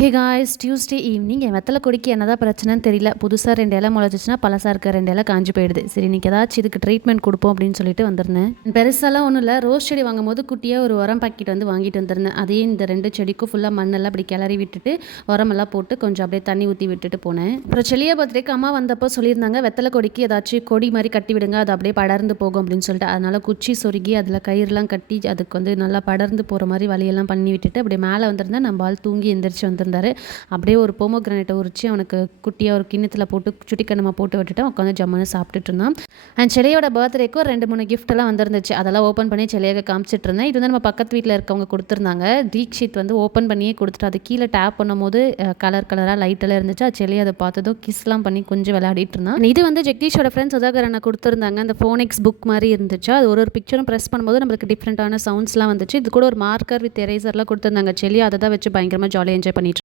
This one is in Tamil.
ஹே காய்ஸ், டியூஸ்டே ஈவினிங் என் வெத்தலை கொடிக்கு என்னதான் பிரச்சனைன்னு தெரியல. புதுசாக 2 இலை முளைச்சிச்சுன்னா பழசாக இருக்க 2 இலை காஞ்சி போயிடுது. சரி, இன்னைக்கு ஏதாச்சும் இதுக்கு ட்ரீட்மெண்ட் கொடுப்போம் அப்படின்னு சொல்லிட்டு வந்திருந்தேன். பெருசாலாம் ஒன்றும் இல்லை, ரோஸ் செடி வாங்கும்போது குட்டியாக ஒரு உரம் பாக்கெட் வந்து வாங்கிட்டு வந்திருந்தேன். அதையே இந்த 2 செடிக்கும் ஃபுல்லாக மண்ணெல்லாம் அப்படி கிளறி விட்டுட்டு உரமெல்லாம் போட்டு கொஞ்சம் அப்படியே தண்ணி ஊற்றி விட்டுட்டு போனேன். அப்புறம் செலியா பர்த்டேக்கு அம்மா வந்தப்போ சொல்லியிருந்தாங்க, வெத்தலை கொடிக்கு ஏதாச்சும் கொடி மாதிரி கட்டி விடுங்க, அது அப்படியே படர்ந்து போகும் அப்படின்னு சொல்லிட்டு. அதனால குச்சி சொருகி அதில் கயிறுலாம் கட்டி அதுக்கு வந்து நல்லா படர்ந்து போகிற மாதிரி வழியெல்லாம் பண்ணி விட்டுட்டு அப்படியே மேலே வந்திருந்தேன். நம்ம ஆள் தூங்கி எந்திரிச்சு வந்திருந்தாரு. அப்படியே ஒரு போமோகிரானேட்டை உரிச்சு அவனுக்கு குட்டியாக ஒரு கிண்ணத்தில் போட்டு சுட்டிக்கண்ணமாக போட்டு விட்டுட்டு உட்காந்து ஜம்முன்னு சாப்பிட்டுட்டு இருந்தான். அண்ட் செலியோட பர்த்டேக்கும் 2-3 கிஃப்ட்டெல்லாம் வந்துருந்துச்சு. அதெல்லாம் ஓப்பன் பண்ணி செலியாக காமிச்சிட்டு இருந்தேன். இது வந்து நம்ம பக்கத்து வீட்டில் இருக்கவங்க கொடுத்துருந்தாங்க. தீக்ஷித் வந்து ஓப்பன் பண்ணியே கொடுத்துட்டு அது கீழே டேப் பண்ணும்போது கலராக லைட்டெல்லாம் இருந்துச்சு. அது செலியை அதை பார்த்ததும் கிஸ்லாம் பண்ணி கொஞ்சம் விளையாடிட்டு இருந்தான். இது வந்து ஜெகதீஷோட ஃப்ரெண்ட்ஸ் சுதாகர் அண்ணா கொடுத்துருந்தாங்க. அந்த ஃபோனிக்ஸ் புக் மாதிரி இருந்துச்சு. அது ஒரு பிக்சரும் ப்ரெஸ் பண்ணும்போது நம்மளுக்கு டிஃப்ரெண்ட்டான சவுண்ட்ஸ்லாம் வந்துச்சு. இது கூட ஒரு மார்க்கர் வித் எரேசர்லாம் கொடுத்துருந்தாங்க. செலியா அதை தான் வச்சு பயங்கரமாக ஜாலியாக என்ஜாய் பண்ணிட்டு